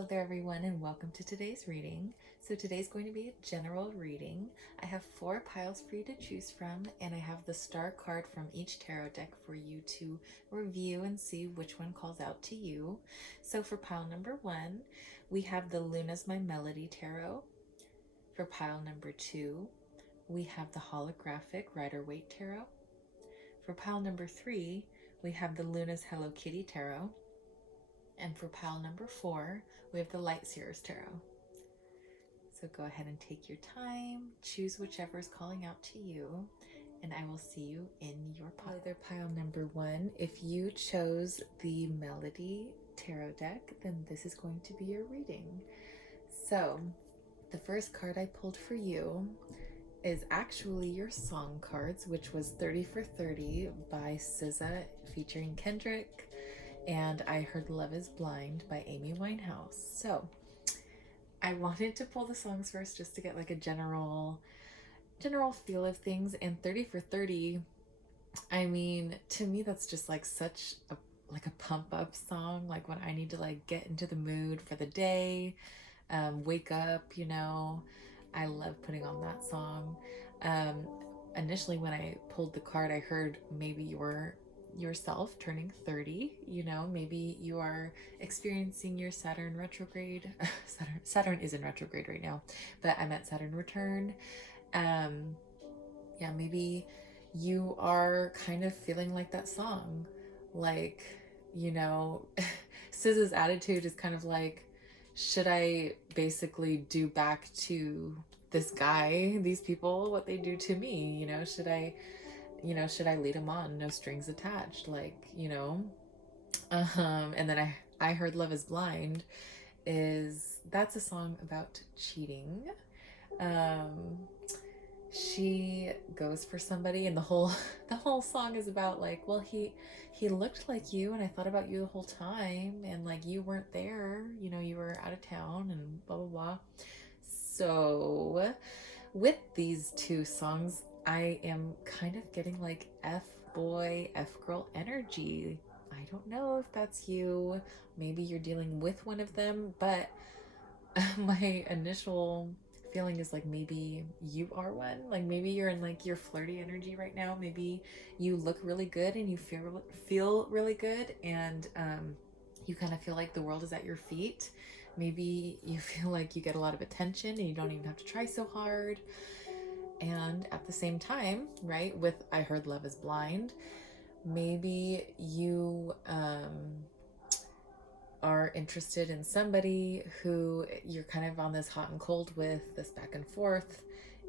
Hello there everyone and welcome to today's reading. So today's going to be a general reading. I have 4 piles for you to choose from and I have the star card from each tarot deck for you to review and see which one calls out to you. So for pile number 1, we have the Luna's My Melody Tarot. For pile number 2, we have the holographic Rider-Waite Tarot. For pile number 3, we have the Luna's Hello Kitty Tarot. And for pile number 4, we have the Light Seer's Tarot. So go ahead and take your time, choose whichever is calling out to you, and I will see you in your pile. Either pile number 1, if you chose the Melody Tarot deck, then this is going to be your reading. So the first card I pulled for you is actually your song cards, which was 30 for 30 by SZA featuring Kendrick, and I Heard Love is Blind by Amy Winehouse. So I wanted to pull the songs first just to get like a general feel of things, and 30 for 30, I mean, to me that's just like such a pump up song, like when I need to like get into the mood for the day, wake up, you know. I love putting on that song. Initially when I pulled the card, I heard maybe yourself turning 30, you know, maybe you are experiencing your Saturn retrograde. Saturn is in retrograde right now, but I meant Saturn return. Yeah, maybe you are kind of feeling like that song, like, you know, SZA's attitude is kind of like, should I basically do back to this guy, these people, what they do to me, you know, should I lead him on, no strings attached, like, you know. And then I Heard Love is Blind that's a song about cheating. She goes for somebody and the whole song is about like, well, he looked like you and I thought about you the whole time and like you weren't there, you know, you were out of town and blah blah blah. So with these 2 songs, I am kind of getting like F-boy, F-girl energy. I don't know if that's you. Maybe you're dealing with one of them, but my initial feeling is like maybe you are one. Like maybe you're in like your flirty energy right now. Maybe you look really good and you feel really good, and you kind of feel like the world is at your feet. Maybe you feel like you get a lot of attention and you don't even have to try so hard. And at the same time, right, with I Heard Love is Blind, maybe you are interested in somebody who you're kind of on this hot and cold with, this back and forth,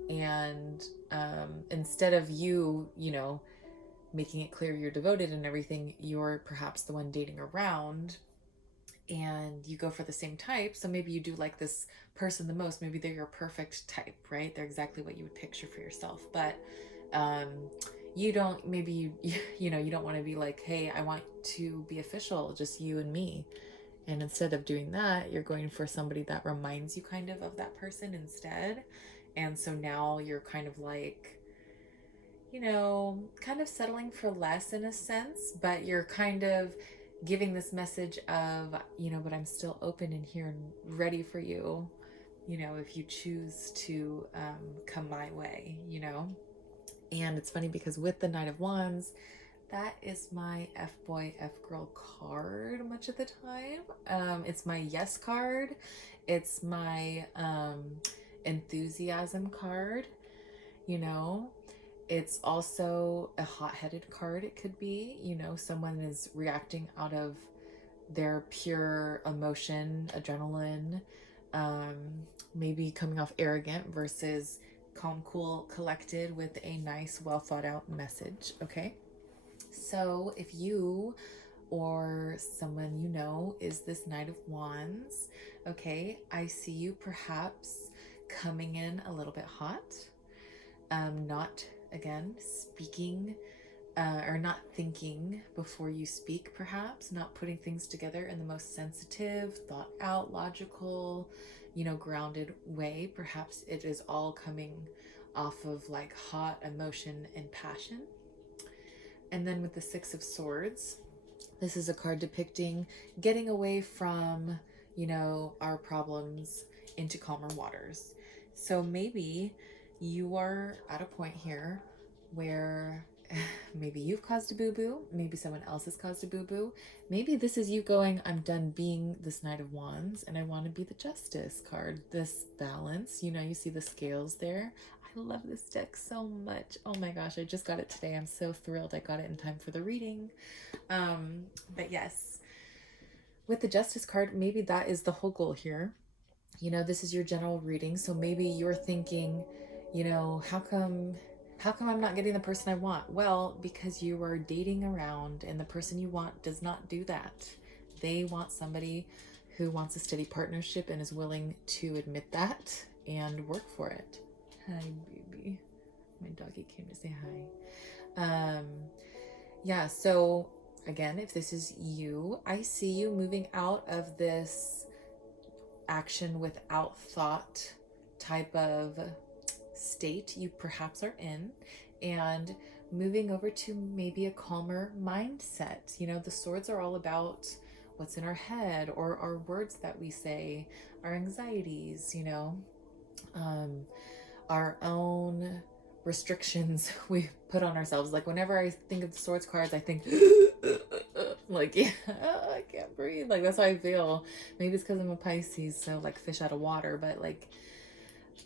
and instead of you know, making it clear you're devoted and everything, you're perhaps the one dating around and you go for the same type. So maybe you do like this person the most. Maybe they're your perfect type, right? They're exactly what you would picture for yourself. But you don't, maybe you know, you don't want to be like, hey, I want to be official, just you and me. And instead of doing that, you're going for somebody that reminds you kind of that person instead. And so now you're kind of like, you know, kind of settling for less in a sense, but you're kind of giving this message of, you know, but I'm still open and here and ready for you, you know, if you choose to come my way, you know. And it's funny because with the Knight of Wands, that is my F-boy, F-girl card much of the time. It's my yes card. It's my enthusiasm card, you know. It's also a hot-headed card. It could be, you know, someone is reacting out of their pure emotion, adrenaline, maybe coming off arrogant versus calm, cool, collected with a nice, well thought out message, okay? So if you or someone you know is this Knight of Wands, okay, I see you perhaps coming in a little bit hot, not, again, speaking or not thinking before you speak, perhaps, not putting things together in the most sensitive, thought out, logical, you know, grounded way. Perhaps it is all coming off of like hot emotion and passion. And then with the 6 of Swords, this is a card depicting getting away from our problems into calmer waters. So maybe you are at a point here where maybe you've caused a boo-boo, maybe someone else has caused a boo-boo. Maybe this is you going, I'm done being this Knight of Wands and I want to be the Justice card, this balance. You see the scales there. I love this deck so much. Oh my gosh, I just got it today. I'm so thrilled I got it in time for the reading. But yes, with the Justice card, maybe that is the whole goal here. This is your general reading, so maybe you're thinking, how come I'm not getting the person I want? Well, because you are dating around and the person you want does not do that. They want somebody who wants a steady partnership and is willing to admit that and work for it. Hi, baby. My doggy came to say hi. Yeah, so again, if this is you, I see you moving out of this action without thought type of state you perhaps are in, and moving over to maybe a calmer mindset. The swords are all about what's in our head, or our words that we say, our anxieties, our own restrictions we put on ourselves. Like whenever I think of the swords cards, I think like, yeah, I can't breathe. Like that's how I feel. Maybe it's because I'm a Pisces, so like fish out of water. But like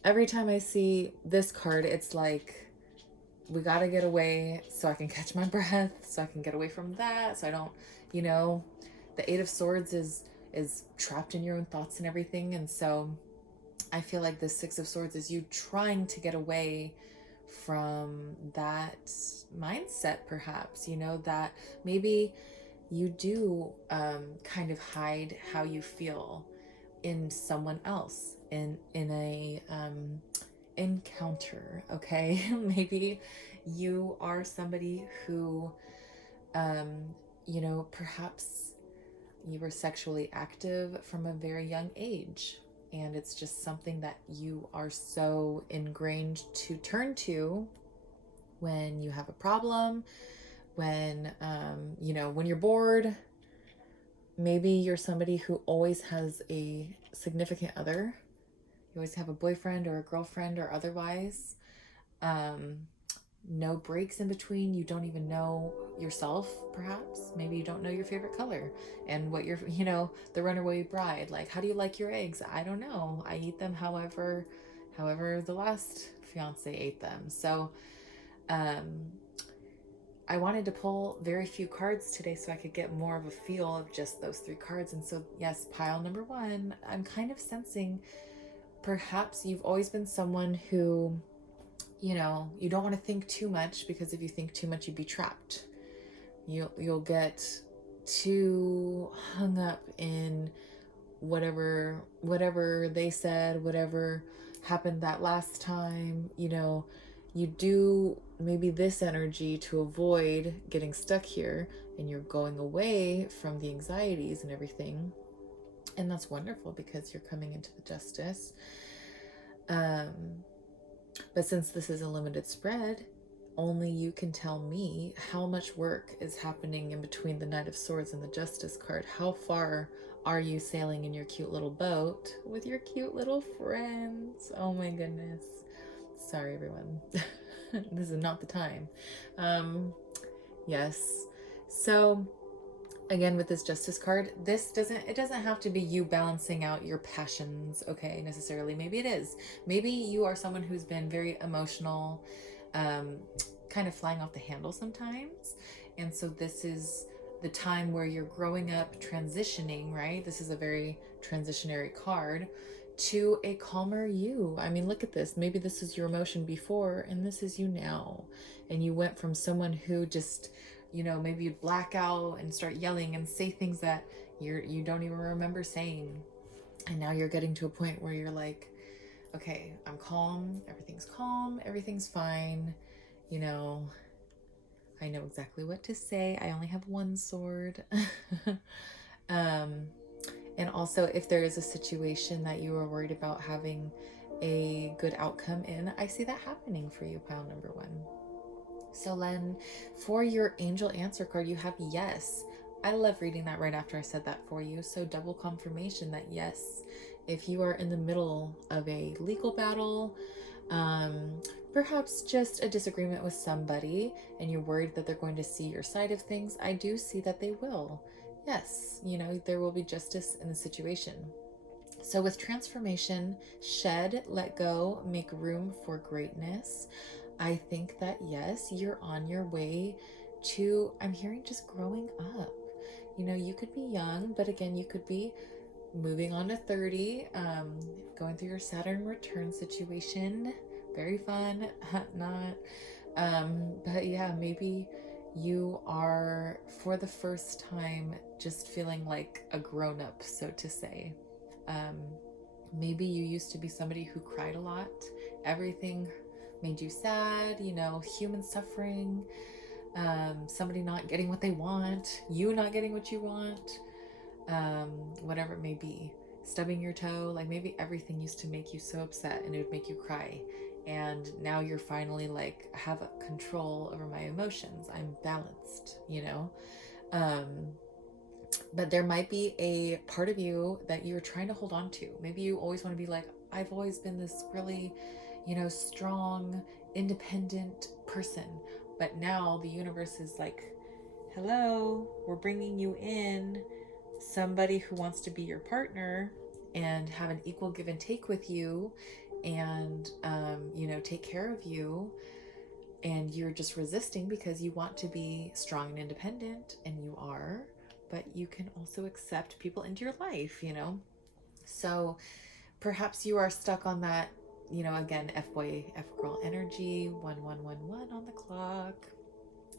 every time I see this card, it's like we gotta get away so I can catch my breath, so I can get away from that, so I don't, the Eight of Swords is trapped in your own thoughts and everything. And so I feel like the Six of Swords is you trying to get away from that mindset, perhaps, that maybe you do kind of hide how you feel in someone else, in a encounter. Okay. Maybe you are somebody who perhaps you were sexually active from a very young age, and it's just something that you are so ingrained to turn to when you have a problem, when when you're bored. Maybe you're somebody who always has a significant other. You always have a boyfriend or a girlfriend or otherwise. No breaks in between. You don't even know yourself, perhaps. Maybe you don't know your favorite color and what you're, the runaway bride. Like, how do you like your eggs? I don't know. I eat them however the last fiance ate them. So, I wanted to pull very few cards today so I could get more of a feel of just those three cards. And so, yes, pile number one, I'm kind of sensing perhaps you've always been someone who, you don't want to think too much, because if you think too much, you'd be trapped. You'll get too hung up in whatever they said, whatever happened that last time. You do maybe this energy to avoid getting stuck here, and you're going away from the anxieties and everything. And that's wonderful because you're coming into the Justice. But since this is a limited spread, only you can tell me how much work is happening in between the Knight of Swords and the Justice card. How far are you sailing in your cute little boat with your cute little friends? Oh my goodness. Sorry, everyone. This is not the time. Yes. So again, with this Justice card, it doesn't have to be you balancing out your passions, okay, necessarily. Maybe it is. Maybe you are someone who's been very emotional, kind of flying off the handle sometimes. And so this is the time where you're growing up, transitioning, right? This is a very transitionary card to a calmer you. I mean, look at this. Maybe this is your emotion before and this is you now. And you went from someone who just, maybe you'd black out and start yelling and say things that you don't even remember saying. And now you're getting to a point where you're like, okay, I'm calm, everything's fine. I know exactly what to say. I only have one sword. And also, if there is a situation that you are worried about having a good outcome in, I see that happening for you, pile number one. So then, for your angel answer card, you have yes. I love reading that right after I said that for you. So double confirmation that yes, if you are in the middle of a legal battle, um, perhaps just a disagreement with somebody, and you're worried that they're going to see your side of things, I do see that they will. Yes, there will be justice in the situation. So, with transformation, shed, let go, make room for greatness. I think that yes, you're on your way to, I'm hearing just growing up. You could be young, but again, you could be moving on to 30, going through your Saturn return situation. Very fun, not. But yeah, maybe you are for the first time just feeling like a grown up, so to say. Um, Maybe you used to be somebody who cried a lot. Everything made you sad, human suffering, somebody not getting what they want, you not getting what you want, whatever it may be. Stubbing your toe, like maybe everything used to make you so upset and it would make you cry. And now you're finally like, I have a control over my emotions. I'm balanced, Um, but there might be a part of you that you're trying to hold on to. Maybe you always want to be like, I've always been this really, strong, independent person. But now the universe is like, hello, we're bringing you in somebody who wants to be your partner and have an equal give and take with you and, take care of you. And you're just resisting because you want to be strong and independent, and you are, but you can also accept people into your life. So perhaps you are stuck on that, again, F boy, F girl energy, 1111 on the clock.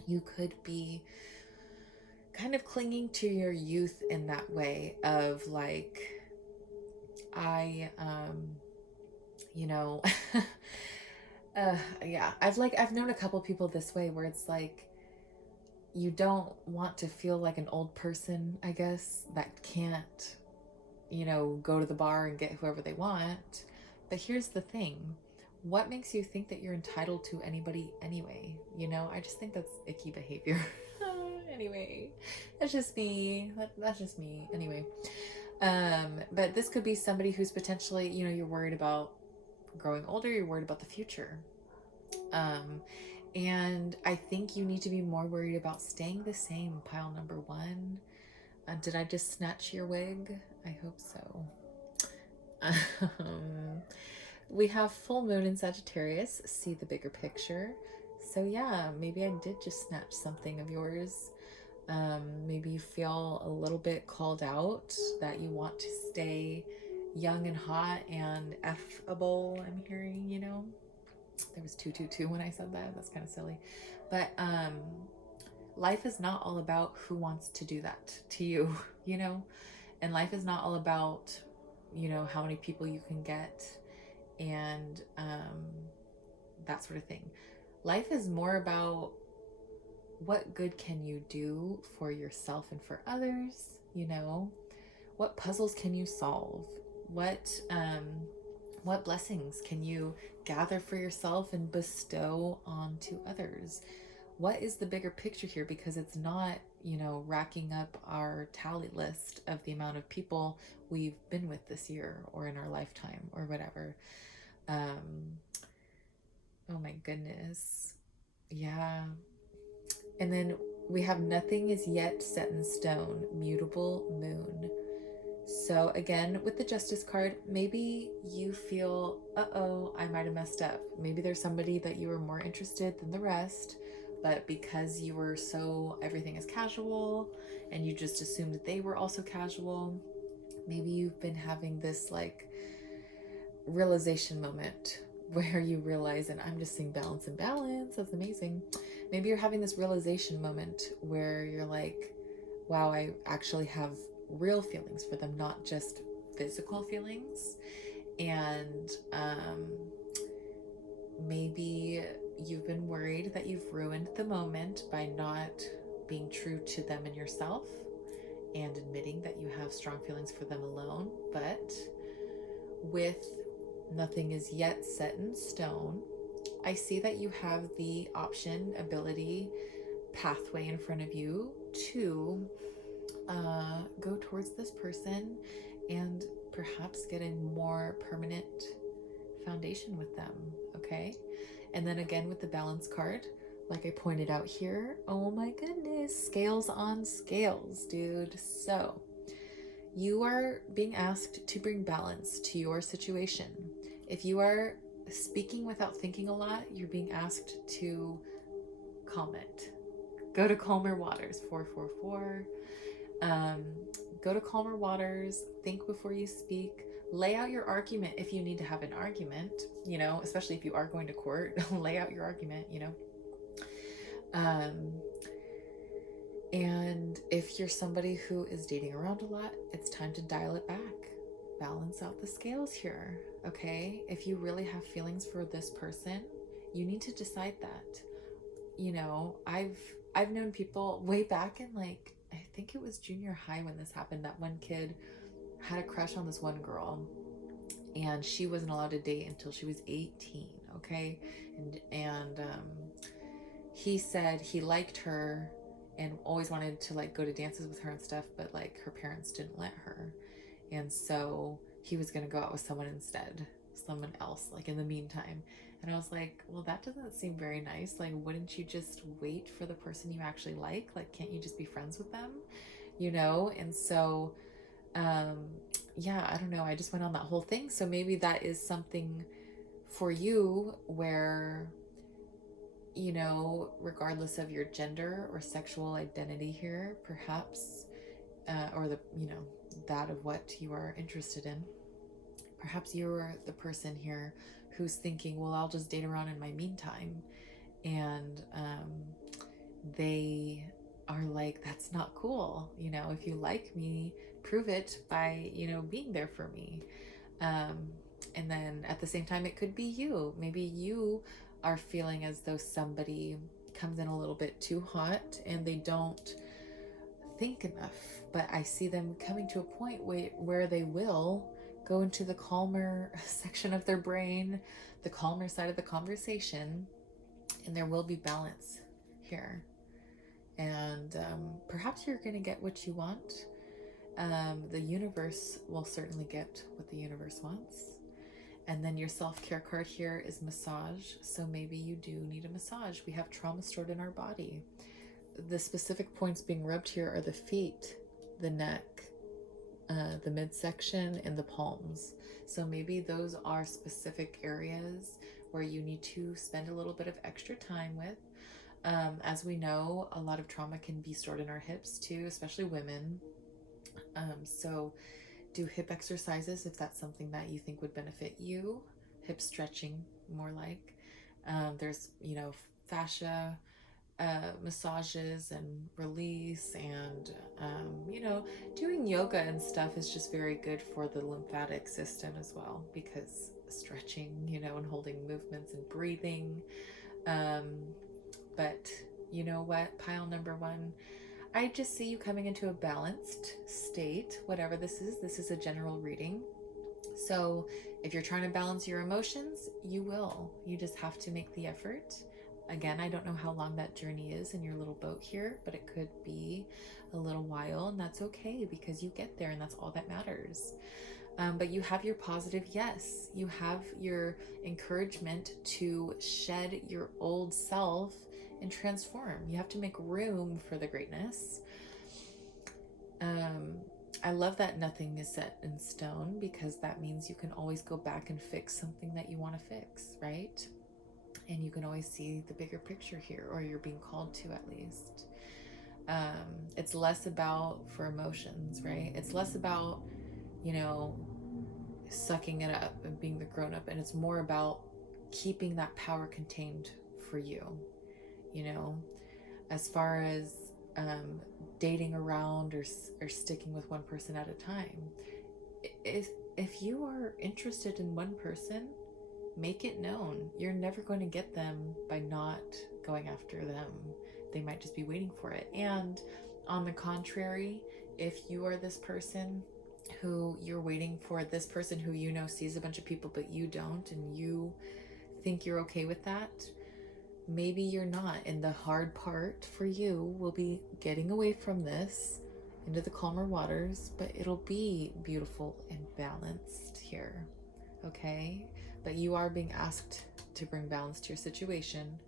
You could be kind of clinging to your youth in that way of like, I, you know, yeah, I've known a couple people this way where it's like, you don't want to feel like an old person, I guess, that can't, go to the bar and get whoever they want. But here's the thing. What makes you think that you're entitled to anybody anyway? I just think that's icky behavior. Anyway, that's just me. That's just me. Anyway. But this could be somebody who's potentially, you're worried about growing older, you're worried about the future. And I think you need to be more worried about staying the same, pile number one. Did I just snatch your wig? I hope so. We have full moon in Sagittarius. See the bigger picture. So yeah, maybe I did just snatch something of yours. Maybe you feel a little bit called out, that you want to stay young and hot and F-able, I'm hearing, There was 222 when I said that. That's kind of silly. But life is not all about who wants to do that to you, And life is not all about, how many people you can get and that sort of thing. Life is more about what good can you do for yourself and for others, What puzzles can you solve? What blessings can you gather for yourself and bestow onto others? What is the bigger picture here? Because it's not, racking up our tally list of the amount of people we've been with this year or in our lifetime or whatever. Oh my goodness. Yeah. And then we have nothing is yet set in stone, mutable moon. So again, with the Justice card, maybe you feel, uh-oh, I might have messed up. Maybe there's somebody that you were more interested than the rest, but because you were so, everything is casual, and you just assumed that they were also casual, maybe you've been having this like realization moment where you realize, and I'm just seeing balance and balance, that's amazing. Maybe you're having this realization moment where you're like, wow, I actually have real feelings for them, not just physical feelings. And maybe you've been worried that you've ruined the moment by not being true to them and yourself and admitting that you have strong feelings for them alone. But with nothing is yet set in stone, I see that you have the option, ability, pathway in front of you to go towards this person and perhaps get a more permanent foundation with them, okay? And then again with the balance card, like I pointed out here, oh my goodness, scales on scales, dude. So you are being asked to bring balance to your situation. If you are speaking without thinking a lot, you're being asked to calm it. Go to calmer waters, 444. Go to calmer waters, think before you speak, lay out your argument if you need to have an argument, you know, especially if you are going to court, lay out your argument, you know. And if you're somebody who is dating around a lot, it's time to dial it back. Balance out the scales here, okay? If you really have feelings for this person, you need to decide that. You know, I've known people way back in, like, I think it was junior high when this happened, that one kid had a crush on this one girl and she wasn't allowed to date until she was 18, okay? And he said he liked her and always wanted to like go to dances with her and stuff, but like her parents didn't let her. And so he was going to go out with someone instead, someone else, like in the meantime. And I was like, well, that doesn't seem very nice. Like, wouldn't you just wait for the person you actually like? Like, can't you just be friends with them? You know? And so, yeah, I don't know. I just went on that whole thing. So maybe that is something for you where, you know, regardless of your gender or sexual identity here, perhaps, or the, you know, that of what you are interested in, perhaps you're the person here who's thinking, well, I'll just date around in my meantime. And they are like, that's not cool. You know, if you like me, prove it by, you know, being there for me. And then at the same time, it could be you. Maybe you are feeling as though somebody comes in a little bit too hot and they don't think enough. But I see them coming to a point where they will go into the calmer section of their brain, the calmer side of the conversation, and there will be balance here. And perhaps you're going to get what you want. The universe will certainly get what the universe wants. And then your self-care card here is massage. So maybe you do need a massage. We have trauma stored in our body. The specific points being rubbed here are the feet, the neck, the midsection, and the palms. So maybe those are specific areas where you need to spend a little bit of extra time with. As we know, a lot of trauma can be stored in our hips too, especially women. So do hip exercises if that's something that you think would benefit you. Hip stretching, more like. There's, you know, fascia massages and release, and you know, doing yoga and stuff is just very good for the lymphatic system as well, because stretching, you know, and holding movements and breathing. But you know what, pile number one, I just see you coming into a balanced state, whatever this is a general reading. So if you're trying to balance your emotions, you will. You just have to make the effort. Again, I don't know how long that journey is in your little boat here, but it could be a little while, and that's okay because you get there and that's all that matters. But you have your positive yes. You have your encouragement to shed your old self and transform. You have to make room for the greatness. I love that nothing is set in stone, because that means you can always go back and fix something that you want to fix, right? And you can always see the bigger picture here, or you're being called to at least. It's less about, for emotions, right? It's less about, you know, sucking it up and being the grown-up, and it's more about keeping that power contained for you, you know, as far as dating around or sticking with one person at a time. If you are interested in one person, make it known. You're never going to get them by not going after them. They might just be waiting for it. And on the contrary, if you are this person who you're waiting for, this person who you know sees a bunch of people but you don't, and you think you're okay with that, maybe you're not. And the hard part for you will be getting away from this into the calmer waters, but it'll be beautiful and balanced here, okay? But you are being asked to bring balance to your situation.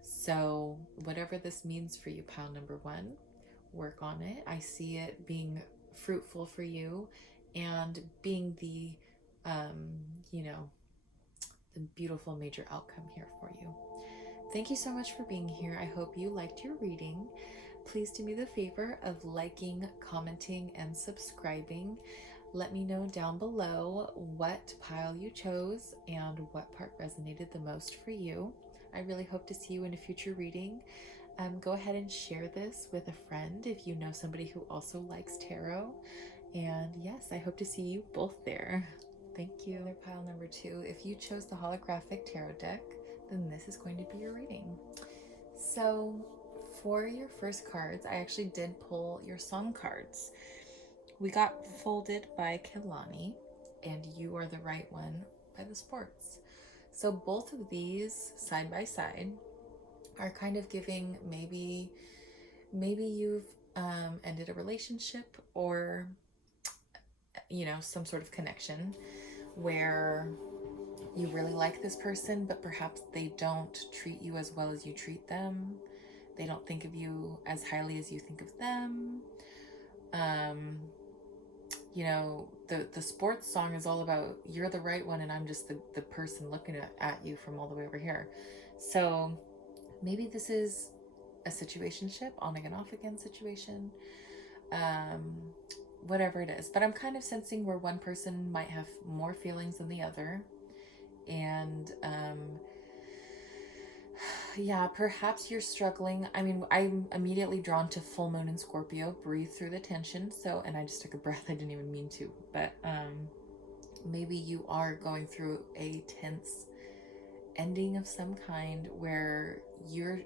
So whatever this means for you, pile number one, work on it. I see it being fruitful for you and being the, you know, the beautiful major outcome here for you. Thank you so much for being here. I hope you liked your reading. Please do me the favor of liking, commenting, and subscribing. Let me know down below what pile you chose and what part resonated the most for you. I really hope to see you in a future reading. Go ahead and share this with a friend if you know somebody who also likes tarot. And yes, I hope to see you both there. Thank you. Other pile number two, if you chose the holographic tarot deck, then this is going to be your reading. So for your first cards, I actually did pull your song cards. We got Folded by Kelani, and You Are the Right One by the Sports. So both of these side by side are kind of giving maybe you've ended a relationship, or some sort of connection where you really like this person, but perhaps they don't treat you as well as you treat them. They don't think of you as highly as you think of them. The sports song is all about you're the right one and I'm just the person looking at you from all the way over here. So maybe this is a situationship, on again, off again situation, whatever it is. But I'm kind of sensing where one person might have more feelings than the other. And yeah, perhaps you're struggling. I mean, I'm immediately drawn to full moon in Scorpio. Breathe through the tension. So, and I just took a breath. I didn't even mean to. But maybe you are going through a tense ending of some kind where you're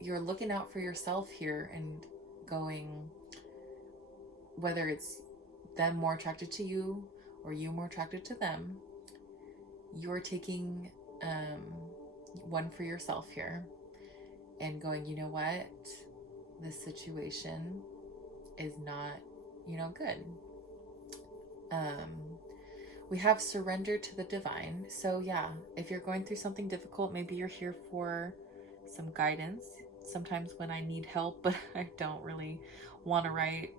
looking out for yourself here and going, whether it's them more attracted to you or you more attracted to them, you're taking one for yourself here and going, you know what, this situation is not, good. We have surrender to the divine. So yeah, if you're going through something difficult, maybe you're here for some guidance. Sometimes when I need help, but I don't really want to write,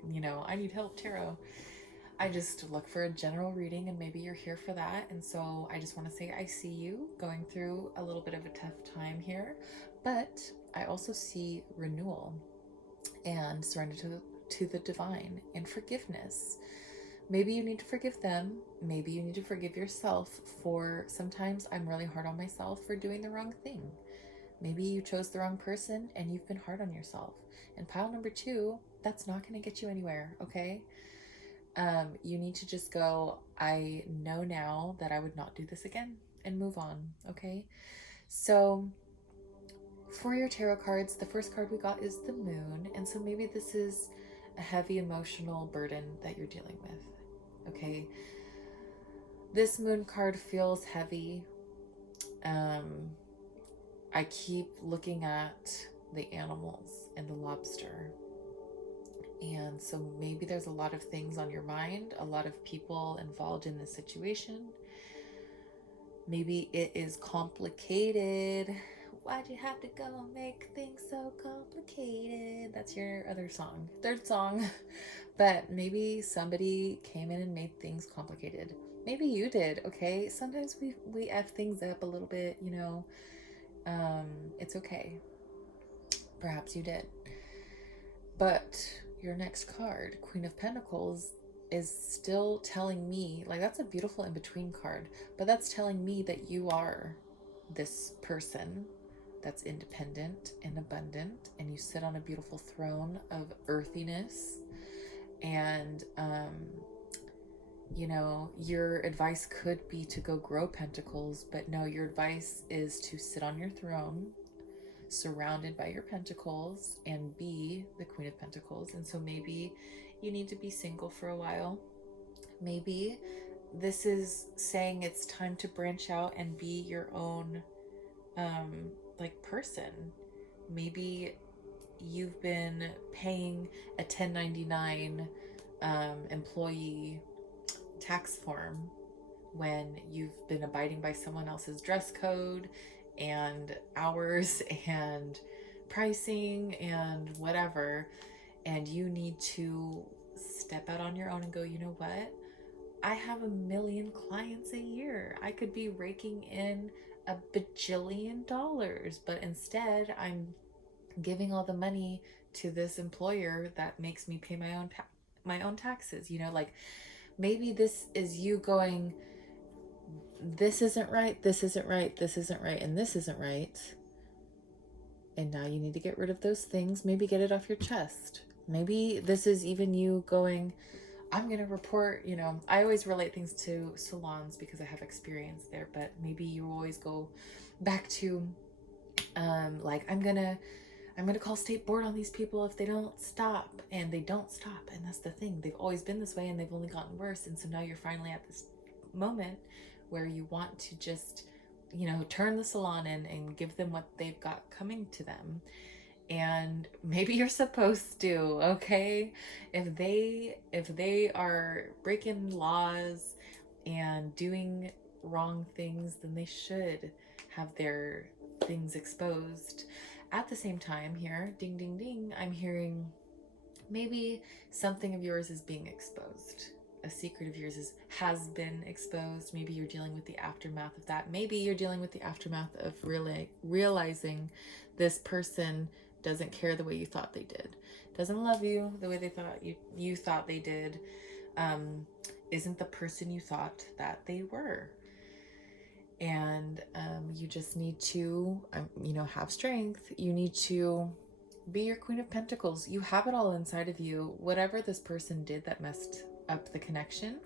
I need help tarot, I just look for a general reading, and maybe you're here for that. And so I just want to say I see you going through a little bit of a tough time here, but I also see renewal and surrender to the divine and forgiveness. Maybe you need to forgive them. Maybe you need to forgive yourself for sometimes I'm really hard on myself for doing the wrong thing. Maybe you chose the wrong person and you've been hard on yourself. And pile number two, that's not going to get you anywhere, okay? You need to just go, I know now that I would not do this again, and move on, okay? So for your tarot cards, the first card we got is the moon. And so maybe this is a heavy emotional burden that you're dealing with, okay? This moon card feels heavy. I keep looking at the animals and the lobster. And so maybe there's a lot of things on your mind, a lot of people involved in this situation. Maybe it is complicated. Why'd you have to go and make things so complicated? That's your other song, third song. But maybe somebody came in and made things complicated. Maybe you did, okay? Sometimes we F things up a little bit, it's okay. Perhaps you did. But your next card, Queen of Pentacles, is still telling me, like, that's a beautiful in-between card, but that's telling me that you are this person that's independent and abundant, and you sit on a beautiful throne of earthiness. And your advice could be to go grow pentacles, but no, your advice is to sit on your throne surrounded by your pentacles and be the Queen of Pentacles. And so maybe you need to be single for a while. Maybe this is saying it's time to branch out and be your own person. Maybe you've been paying a 1099 employee tax form when you've been abiding by someone else's dress code and hours and pricing and whatever, and you need to step out on your own and go, you know what? I have 1 million clients a year. I could be raking in a bajillion dollars, but instead I'm giving all the money to this employer that makes me pay my own taxes. You know, like maybe this is you going, this isn't right, this isn't right, this isn't right, and this isn't right. And now you need to get rid of those things. Maybe get it off your chest. Maybe this is even you going, I'm going to report, you know, I always relate things to salons because I have experience there, but maybe you always go back to, like, I'm going to call state board on these people if they don't stop, and they don't stop. And that's the thing. They've always been this way and they've only gotten worse. And so now you're finally at this moment where you want to just, you know, turn the salon in and give them what they've got coming to them. And maybe you're supposed to, okay? If they are breaking laws and doing wrong things, then they should have their things exposed. At the same time here, ding, ding, ding, I'm hearing maybe something of yours is being exposed. A secret of yours has been exposed. Maybe you're dealing with the aftermath of that. Maybe you're dealing with the aftermath of realizing this person doesn't care the way you thought they did, doesn't love you the way they thought you thought they did, isn't the person you thought that they were. And you just need to, you know, have strength. You need to be your Queen of Pentacles. You have it all inside of you. Whatever this person did that messed up the connection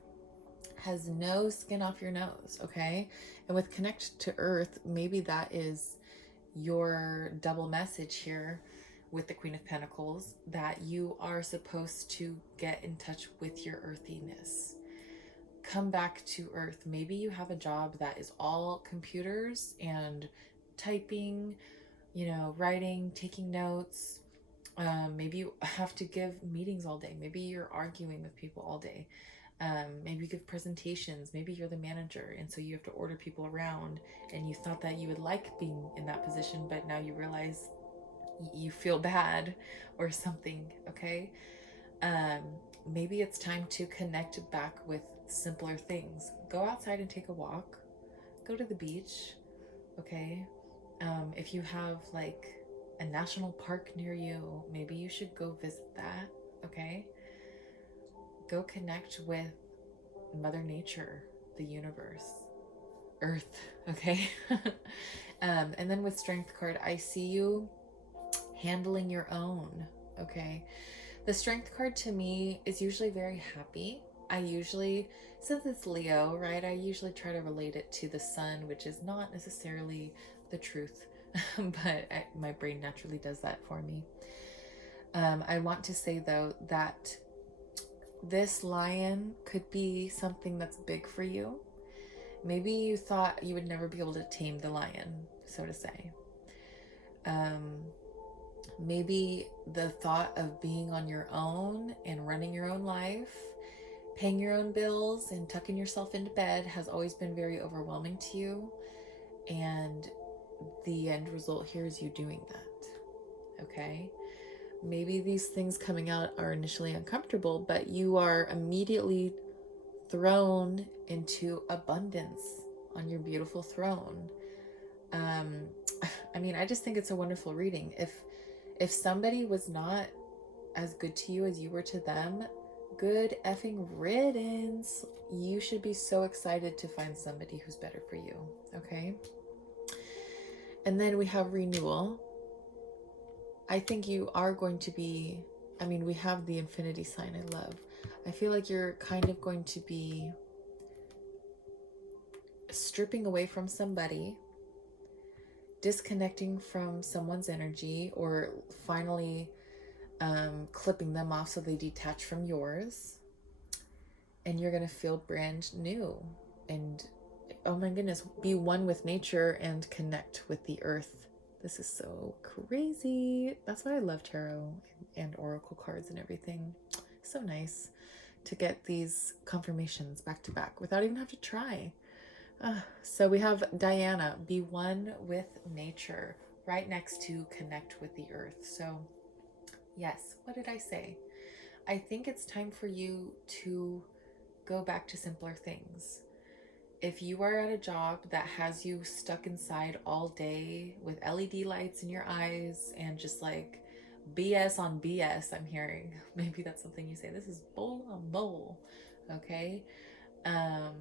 has no skin off your nose, okay? And with Connect to Earth, maybe that is your double message here with the Queen of Pentacles, that you are supposed to get in touch with your earthiness. Come back to earth. Maybe you have a job that is all computers and typing, you know, writing, taking notes. Maybe you have to give meetings all day. Maybe you're arguing with people all day. Maybe you give presentations. Maybe you're the manager, and so you have to order people around, and you thought that you would like being in that position, but now you realize you feel bad or something, okay? Maybe it's time to connect back with simpler things. Go outside and take a walk. Go to the beach, okay? If you have like a national park near you, maybe you should go visit that, okay? Go connect with Mother Nature, the universe, Earth, okay? And then with Strength card, I see you handling your own, okay? The Strength card to me is usually very happy. I usually, since it's Leo, right, I usually try to relate it to the sun, which is not necessarily the truth, but my brain naturally does that for me. I want to say, though, that this lion could be something that's big for you. Maybe you thought you would never be able to tame the lion, so to say. Maybe the thought of being on your own and running your own life, paying your own bills and tucking yourself into bed has always been very overwhelming to you. And the end result here is you doing that, okay? Maybe these things coming out are initially uncomfortable, but you are immediately thrown into abundance on your beautiful throne. I mean, I just think it's a wonderful reading. If somebody was not as good to you as you were to them, good effing riddance. You should be so excited to find somebody who's better for you, okay? And then we have renewal. I think you are going to be, I mean, we have the infinity sign I love. I feel like you're kind of going to be stripping away from somebody, disconnecting from someone's energy, or finally clipping them off so they detach from yours. And you're going to feel brand new. And, oh my goodness, be one with nature and connect with the earth This is so crazy. That's why I love tarot and oracle cards and everything. So nice to get these confirmations back to back without even have to try. So we have Diana, be one with nature, right next to connect with the earth. So yes, what did I say? I think it's time for you to go back to simpler things. If you are at a job that has you stuck inside all day with LED lights in your eyes and just like BS on BS, I'm hearing. Maybe that's something you say. This is bowl on bowl. Okay. Um,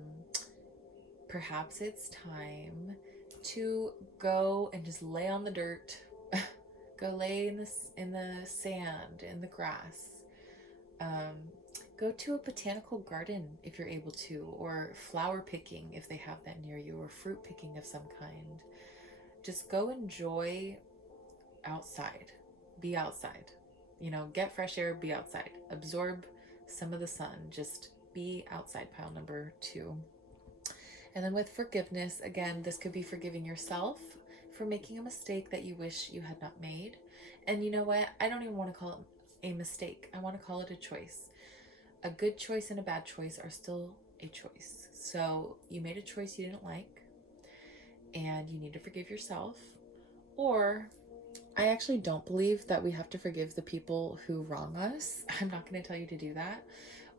Perhaps it's time to go and just lay on the dirt. Go lay in the sand, in the grass. Um, Go to a botanical garden if you're able to, or flower picking if they have that near you, or fruit picking of some kind. Just go enjoy outside. Be outside. You know, get fresh air, be outside. Absorb some of the sun. Just be outside, pile number 2. And then with forgiveness, again, this could be forgiving yourself for making a mistake that you wish you had not made. And you know what? I don't even want to call it a mistake. I want to call it a choice. A good choice and a bad choice are still a choice. So you made a choice you didn't like, and you need to forgive yourself. Or I actually don't believe that we have to forgive the people who wrong us. I'm not going to tell you to do that.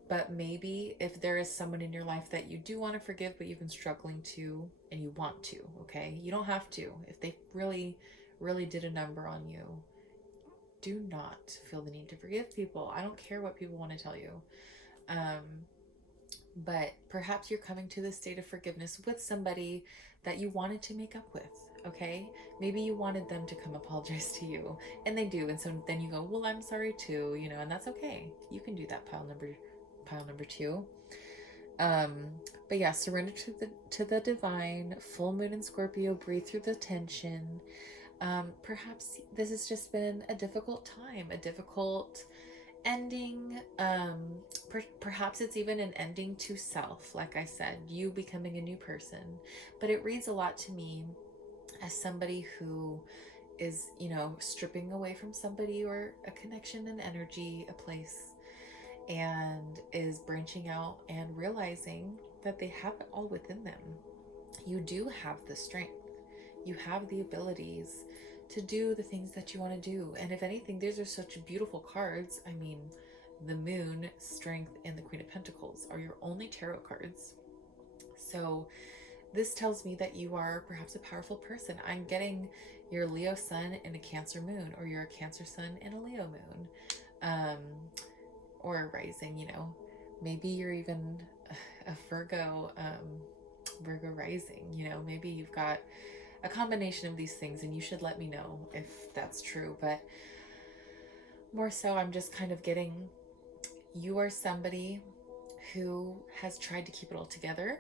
But maybe if there is someone in your life that you do want to forgive, but you've been struggling to, and you want to, okay? You don't have to. If they really, really did a number on you, do not feel the need to forgive people. I don't care what people want to tell you. But perhaps you're coming to this state of forgiveness with somebody that you wanted to make up with, okay? Maybe you wanted them to come apologize to you, and they do. And so then you go, well, I'm sorry too, you know, and that's okay. You can do that, pile number 2. But yeah, surrender to the divine. Full moon in Scorpio, breathe through the tension. Perhaps this has just been a difficult time, a difficult ending. Perhaps it's even an ending to self, like I said, you becoming a new person. But it reads a lot to me as somebody who is, you know, stripping away from somebody or a connection, an energy, a place, and is branching out and realizing that they have it all within them. You do have the strength. You have the abilities to do the things that you want to do. And if anything, these are such beautiful cards. I mean, the Moon, Strength, and the Queen of Pentacles are your only tarot cards. So this tells me that you are perhaps a powerful person. I'm getting your Leo sun and a Cancer moon, or you're a Cancer sun and a Leo moon. Or a rising, you know. Maybe you're even a Virgo rising, you know. Maybe you've got a combination of these things, and you should let me know if that's true. But more so, I'm just kind of getting, you are somebody who has tried to keep it all together.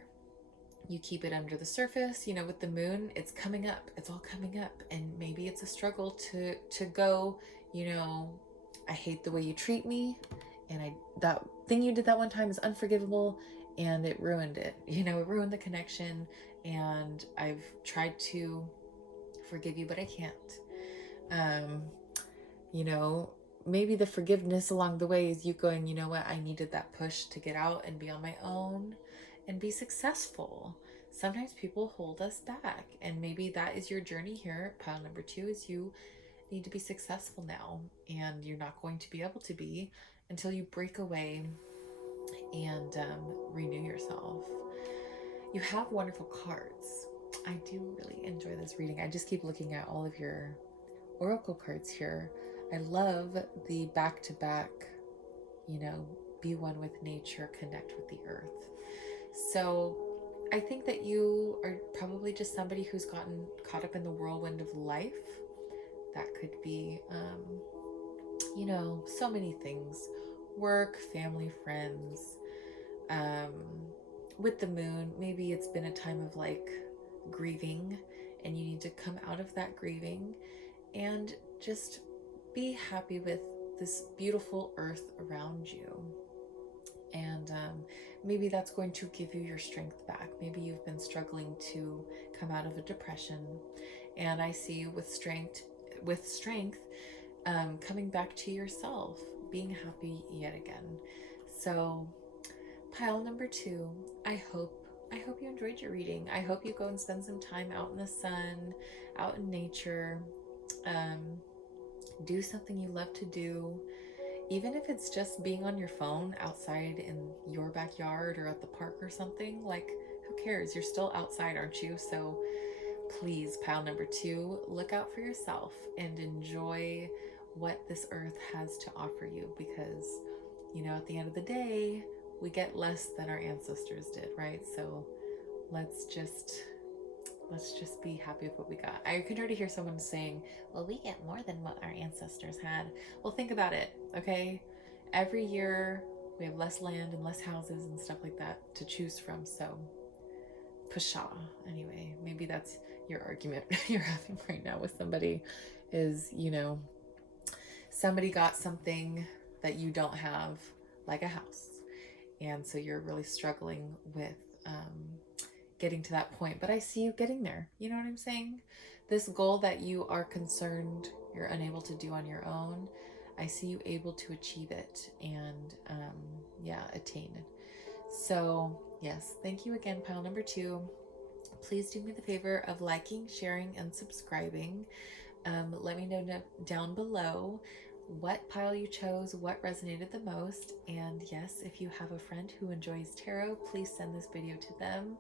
You keep it under the surface, you know. With the moon, it's coming up, it's all coming up, and maybe it's a struggle to go, you know, I hate the way you treat me, and that thing you did that one time is unforgivable, and it ruined it, you know. It ruined the connection, and I've tried to forgive you, but I can't. You know, maybe the forgiveness along the way is you going, you know what, I needed that push to get out and be on my own and be successful. Sometimes people hold us back, and maybe that is your journey here. Pile number 2 is you need to be successful now, and you're not going to be able to be until you break away and renew yourself. You have wonderful cards. I do really enjoy this reading. I just keep looking at all of your oracle cards here. I love the back-to-back, you know, be one with nature, connect with the earth. So I think that you are probably just somebody who's gotten caught up in the whirlwind of life. That could be, you know, so many things. Work, family, friends. With the moon, maybe it's been a time of like grieving, and you need to come out of that grieving and just be happy with this beautiful earth around you. And maybe that's going to give you your strength back. Maybe you've been struggling to come out of a depression, and I see you with strength, coming back to yourself, being happy yet again. So pile number 2, I hope you enjoyed your reading. I hope you go and spend some time out in the sun, out in nature. Do something you love to do, even if it's just being on your phone outside in your backyard or at the park or something. Like, who cares? You're still outside, aren't you? So please, pile number 2, look out for yourself and enjoy what this earth has to offer you, because, you know, at the end of the day, we get less than our ancestors did, right? So let's just be happy with what we got. I can already hear someone saying, well, we get more than what our ancestors had. Well, think about it, okay? Every year we have less land and less houses and stuff like that to choose from. So pshaw. Anyway, maybe that's your argument you're having right now with somebody, is, you know, somebody got something that you don't have, like a house, and so you're really struggling with getting to that point. But I see you getting there. You know what I'm saying? This goal that you are concerned you're unable to do on your own, I see you able to achieve it and attain it. So yes, thank you again, pile number 2. Please do me the favor of liking, sharing, and subscribing. Let me know down below what pile you chose, what resonated the most. And yes, if you have a friend who enjoys tarot, please send this video to them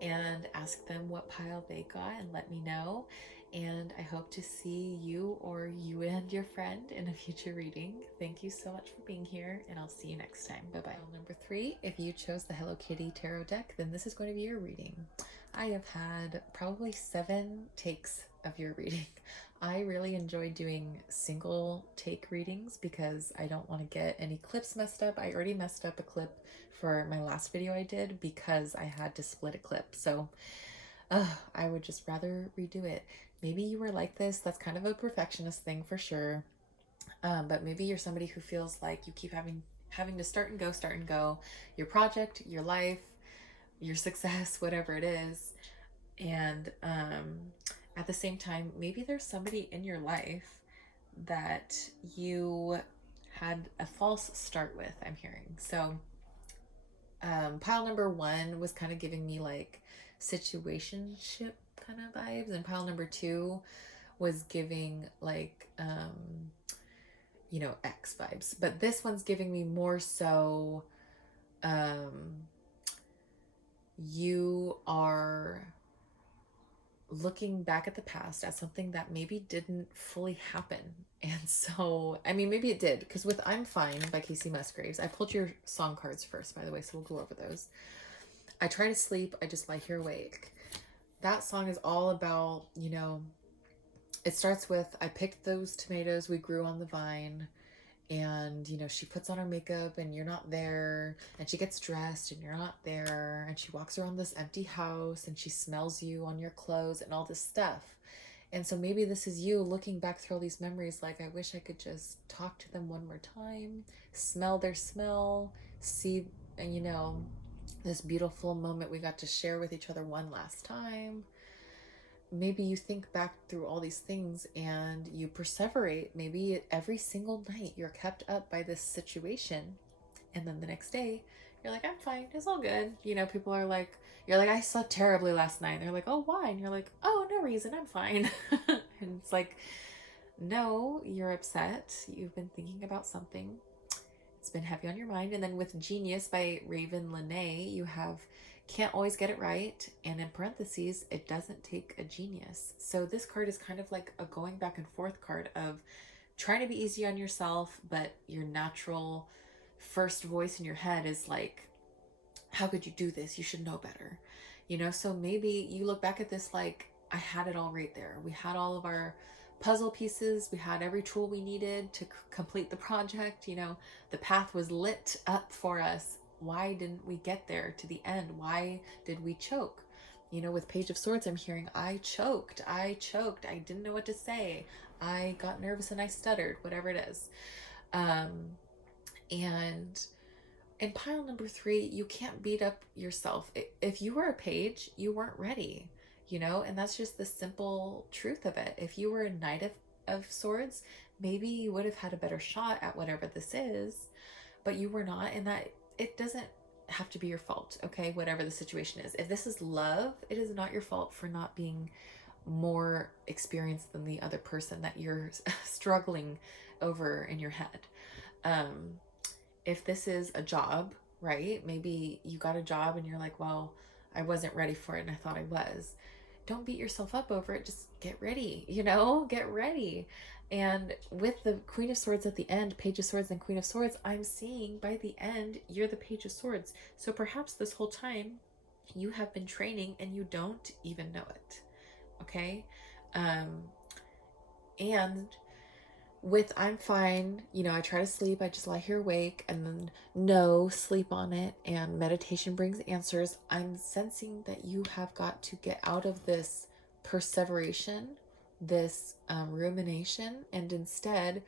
and ask them what pile they got and let me know. And I hope to see you or you and your friend in a future reading. Thank you so much for being here, and I'll see you next time. Bye-bye. Number 3, if you chose the Hello Kitty tarot deck, then this is going to be your reading. I have had probably 7 takes of your reading. I really enjoy doing single take readings because I don't want to get any clips messed up. I already messed up a clip for my last video I did because I had to split a clip. So I would just rather redo it. Maybe you were like this. That's kind of a perfectionist thing for sure. But maybe you're somebody who feels like you keep having to start and go, your project, your life, your success, whatever it is. And at the same time, maybe there's somebody in your life that you had a false start with, I'm hearing. So pile number 1 was kind of giving me like situationship kind of vibes, and pile number 2 was giving like ex vibes. But this one's giving me more so you are looking back at the past as something that maybe didn't fully happen. And so, I mean, maybe it did, because with I'm Fine by Casey Musgraves, I pulled your song cards first, by the way, so we'll go over those. I try to sleep, I just lie here awake. That song is all about, it starts with, I picked those tomatoes we grew on the vine, and she puts on her makeup and you're not there, and she gets dressed and you're not there, and she walks around this empty house and she smells you on your clothes and all this stuff. And so maybe this is you looking back through all these memories like, I wish I could just talk to them one more time, smell their smell, see this beautiful moment we got to share with each other one last time. Maybe you think back through all these things and you perseverate. Maybe every single night you're kept up by this situation, and then the next day you're like, I'm fine, it's all good. People are like, you're like, I slept terribly last night. And they're like, oh, why? And you're like, oh, no reason, I'm fine. And it's like, no, you're upset. You've been thinking about something. It's been heavy on your mind. And then with Genius by Raven Lene, you have can't always get it right, and in parentheses, it doesn't take a genius. So this card is kind of like a going back and forth card of trying to be easy on yourself, but your natural first voice in your head is like, how could you do this? You should know better. So maybe you look back at this like, I had it all right there. We had all of our puzzle pieces. We had every tool we needed to complete the project. The path was lit up for us. Why didn't we get there to the end? Why did we choke? With Page of Swords, I'm hearing, I choked. I didn't know what to say. I got nervous and I stuttered, whatever it is. And And pile number 3, you can't beat up yourself. If you were a page, you weren't ready, and that's just the simple truth of it. If you were a knight of swords, maybe you would have had a better shot at whatever this is, but you were not, and that it doesn't have to be your fault, okay? Whatever the situation is. If this is love, it is not your fault for not being more experienced than the other person that you're struggling over in your head. If this is a job, right? Maybe you got a job and you're like, well, I wasn't ready for it and I thought I was. Don't beat yourself up over it. Just get ready, get ready. And with the Queen of Swords at the end, Page of Swords and Queen of Swords, I'm seeing by the end, you're the Page of Swords. So perhaps this whole time you have been training and you don't even know it. Okay? And with I'm fine, I try to sleep, I just lie here awake, and then no, sleep on it, and meditation brings answers. I'm sensing that you have got to get out of this perseveration, this rumination, and instead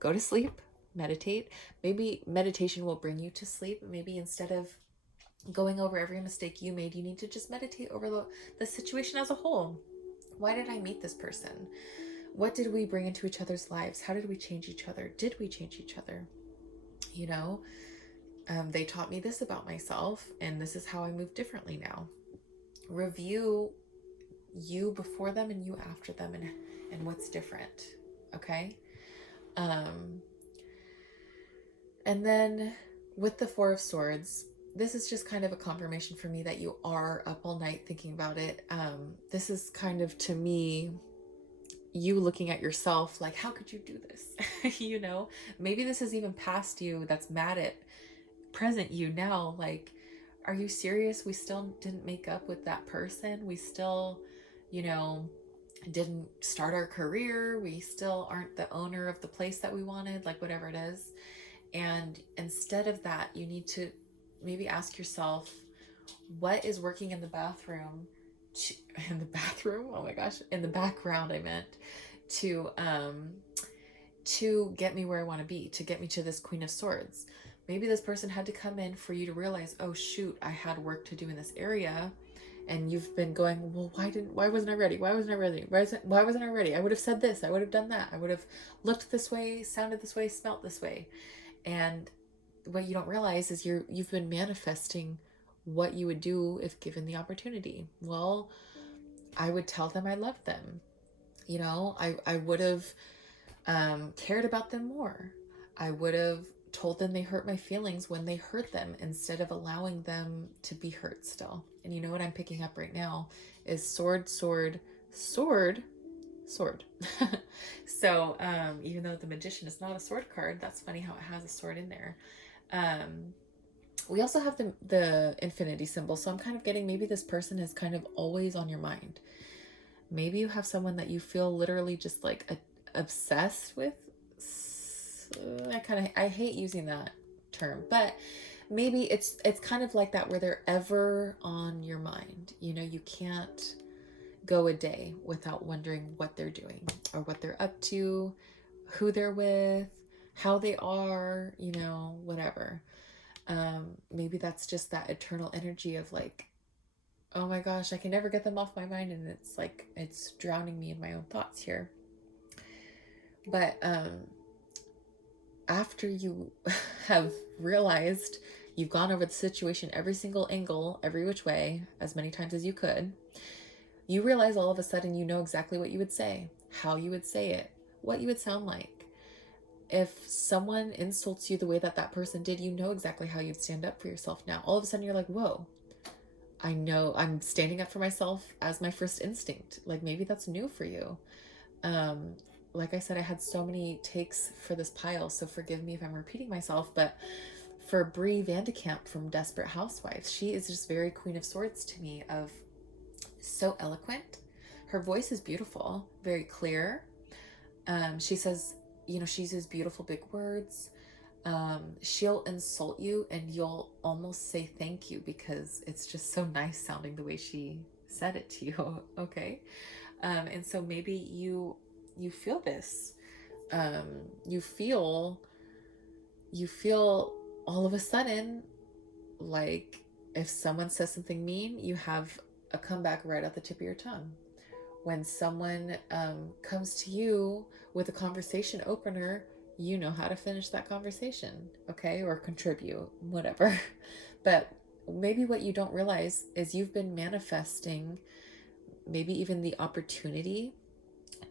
go to sleep, meditate. Maybe meditation will bring you to sleep. Maybe instead of going over every mistake you made, you need to just meditate over the situation as a whole. Why did I meet this person? What did we bring into each other's lives? How did we change each other? Did we change each other? They taught me this about myself, and this is how I move differently now. Review you before them and you after them, and what's different, okay? And then with the Four of Swords, this is just kind of a confirmation for me that you are up all night thinking about it. This is kind of, to me, you looking at yourself like, how could you do this? Maybe this is even past you that's mad at present you now. Like, are you serious? We still didn't make up with that person. We still, didn't start our career. We still aren't the owner of the place that we wanted, like whatever it is. And instead of that, you need to maybe ask yourself, what is working in the bathroom? Oh my gosh, in the background, I meant, to get me where I want to be, to get me to this Queen of Swords. Maybe this person had to come in for you to realize, oh shoot, I had work to do in this area. And you've been going, well, why wasn't I ready? Why wasn't I ready? Why wasn't I ready? I would have said this, I would have done that. I would have looked this way, sounded this way, smelt this way. And what you don't realize is you've been manifesting what you would do if given the opportunity. Well, I would tell them I loved them. I would have cared about them more. I would have told them they hurt my feelings when they hurt them, instead of allowing them to be hurt still. And you know what I'm picking up right now is sword, sword, sword, sword. So even though the Magician is not a sword card, that's funny how it has a sword in there. We also have the infinity symbol. So I'm kind of getting, maybe this person is kind of always on your mind. Maybe you have someone that you feel literally just like obsessed with. I hate using that term, but maybe it's kind of like that, where they're ever on your mind. You can't go a day without wondering what they're doing or what they're up to, who they're with, how they are, whatever. Maybe that's just that eternal energy of like, oh my gosh, I can never get them off my mind, and it's like it's drowning me in my own thoughts here. But after you have realized you've gone over the situation, every single angle, every which way, as many times as you could, you realize all of a sudden you know exactly what you would say, how you would say it, what you would sound like. If someone insults you the way that person did, you know exactly how you'd stand up for yourself now. All of a sudden you're like, whoa, I know I'm standing up for myself as my first instinct. Like, maybe that's new for you. Like I said, I had so many takes for this pile, so forgive me if I'm repeating myself, but for Brie Vandekamp from Desperate Housewives, she is just very Queen of Swords to me, of so eloquent. Her voice is beautiful, very clear. She says, she uses beautiful big words. She'll insult you and you'll almost say thank you because it's just so nice sounding the way she said it to you. Okay. And so maybe you feel this, you feel all of a sudden, like if someone says something mean, you have a comeback right at the tip of your tongue. When someone comes to you with a conversation opener, you know how to finish that conversation, okay? Or contribute, whatever. But maybe what you don't realize is you've been manifesting maybe even the opportunity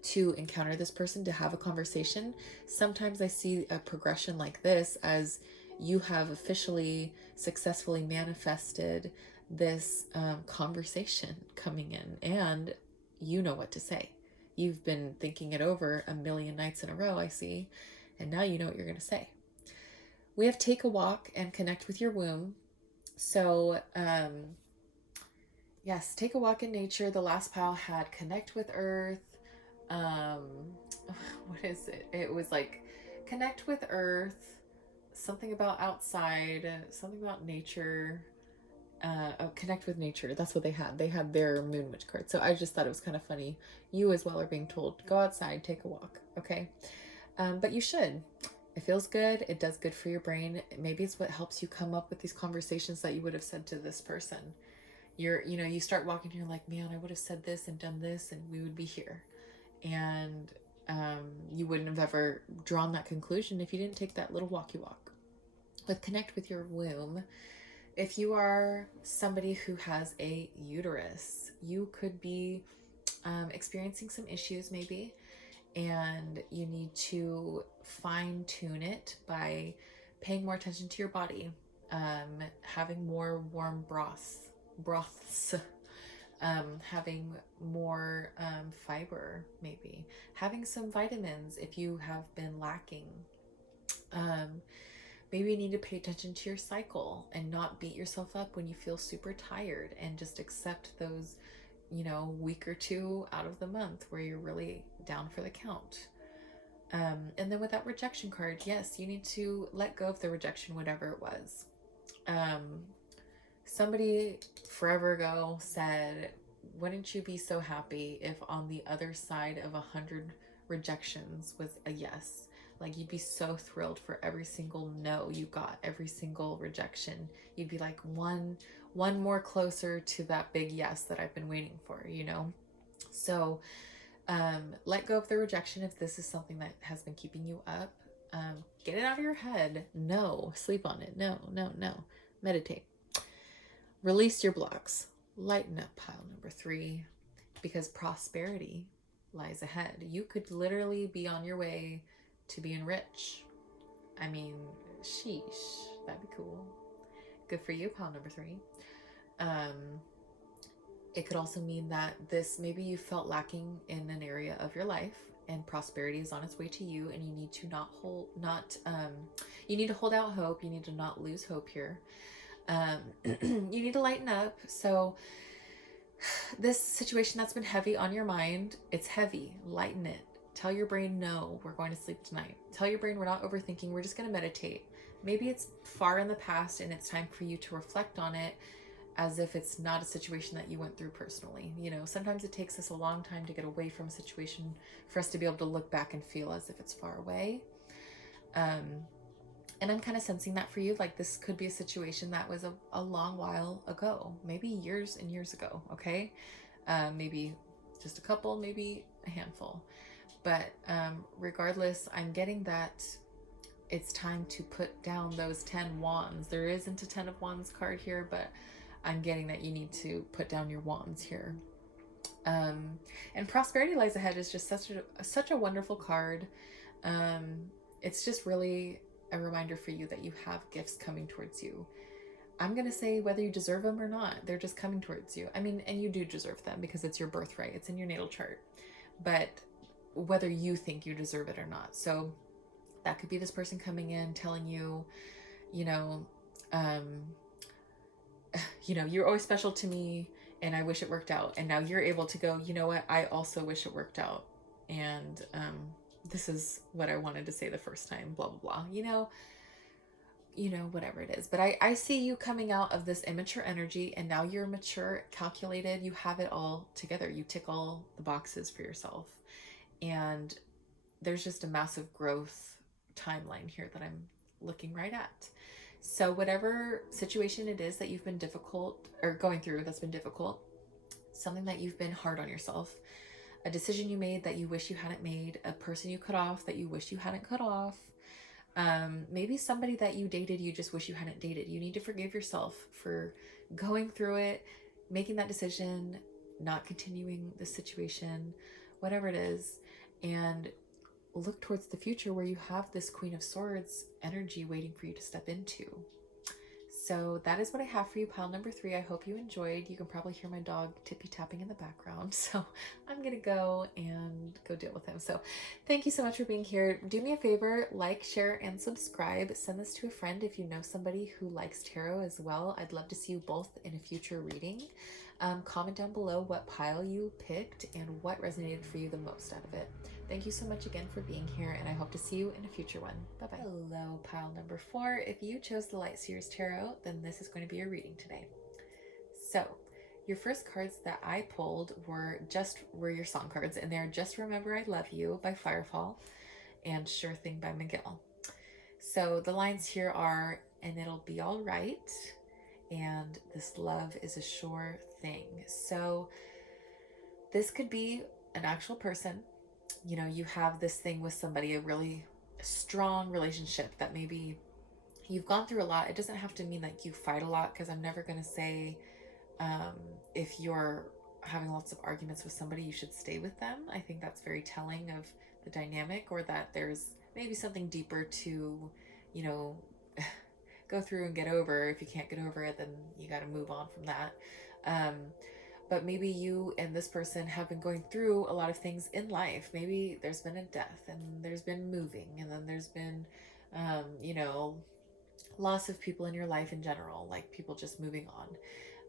to encounter this person, to have a conversation. Sometimes I see a progression like this as you have officially successfully manifested this conversation coming in, and you know what to say. You've been thinking it over a million nights in a row, I see, and now you know what you're going to say. We have take a walk and connect with your womb. So, yes, take a walk in nature. The last pile had connect with earth. Um, what is it? It was like connect with earth, something about outside, something about nature. Connect with nature. That's what they had. They had their moon witch card. So I just thought it was kind of funny. You as well are being told, go outside, take a walk. Okay. But you should. It feels good. It does good for your brain. Maybe it's what helps you come up with these conversations that you would have said to this person. You start walking, you're like, man, I would have said this and done this, and we would be here. And you wouldn't have ever drawn that conclusion if you didn't take that little walkie walk. But connect with your womb. If you are somebody who has a uterus, you could be experiencing some issues maybe, and you need to fine tune it by paying more attention to your body, having more warm broths, having more fiber, maybe having some vitamins if you have been lacking. Maybe you need to pay attention to your cycle and not beat yourself up when you feel super tired, and just accept those, week or two out of the month where you're really down for the count. And then with that rejection card, yes, you need to let go of the rejection, whatever it was. Somebody forever ago said, wouldn't you be so happy if on the other side of 100 rejections was a yes? Like, you'd be so thrilled for every single no you got, every single rejection. You'd be like one more closer to that big yes that I've been waiting for, So let go of the rejection if this is something that has been keeping you up. Get it out of your head. No. Sleep on it. No. Meditate. Release your blocks. Lighten up pile number 3, because prosperity lies ahead. You could literally be on your way to being rich. I mean, sheesh, that'd be cool. Good for you, pile number 3. It could also mean that maybe you felt lacking in an area of your life, and prosperity is on its way to you, and you need to you need to hold out hope. You need to not lose hope here. You need to lighten up. So this situation that's been heavy on your mind, it's heavy. Lighten it. Tell your brain, no, we're going to sleep tonight. Tell your brain we're not overthinking. We're just going to meditate. Maybe it's far in the past and it's time for you to reflect on it as if it's not a situation that you went through personally. Sometimes it takes us a long time to get away from a situation for us to be able to look back and feel as if it's far away. And I'm kind of sensing that for you. Like, this could be a situation that was a long while ago, maybe years and years ago, okay? Maybe just a couple, maybe a handful. But regardless, I'm getting that it's time to put down those 10 wands. There isn't a 10 of wands card here, but I'm getting that you need to put down your wands here. And prosperity lies ahead is just such a wonderful card. It's just really a reminder for you that you have gifts coming towards you. I'm going to say whether you deserve them or not, they're just coming towards you. I mean, and you do deserve them because it's your birthright. It's in your natal chart. But whether you think you deserve it or not. So that could be this person coming in telling you, you're always special to me and I wish it worked out. And now you're able to go, you know what? I also wish it worked out. And this is what I wanted to say the first time, blah, blah, blah, whatever it is. But I see you coming out of this immature energy, and now you're mature, calculated, you have it all together. You tick all the boxes for yourself. And there's just a massive growth timeline here that I'm looking right at. So whatever situation it is that you've been difficult or going through that's been difficult, something that you've been hard on yourself, a decision you made that you wish you hadn't made, a person you cut off that you wish you hadn't cut off, maybe somebody that you dated you just wish you hadn't dated. You need to forgive yourself for going through it, making that decision, not continuing the situation, whatever it is, and look towards the future where you have this Queen of Swords energy waiting for you to step into. So that is what I have for you, pile number 3. I hope you enjoyed. You can probably hear my dog tippy tapping in the background. So I'm going to go and go deal with him. So thank you so much for being here. Do me a favor, like, share, and subscribe. Send this to a friend if you know somebody who likes tarot as well. I'd love to see you both in a future reading. Comment down below what pile you picked and what resonated for you the most out of it. Thank you so much again for being here, and I hope to see you in a future one. Bye-bye. Hello, pile number 4. If you chose the Light Seers Tarot, then this is going to be your reading today. So, your first cards that I pulled were your song cards, and they're Just Remember I Love You by Firefall and Sure Thing by Miguel. So the lines here are, and it'll be all right, and this love is a sure thing. So this could be an actual person. You know, you have this thing with somebody, a really strong relationship that maybe you've gone through a lot. It doesn't have to mean that you fight a lot, because I'm never going to say if you're having lots of arguments with somebody, you should stay with them. I think that's very telling of the dynamic, or that there's maybe something deeper to, you know, go through and get over. If you can't get over it, then you got to move on from that. But maybe you and this person have been going through a lot of things in life. Maybe there's been a death, and there's been moving, and then there's been, you know, loss of people in your life in general, like people just moving on.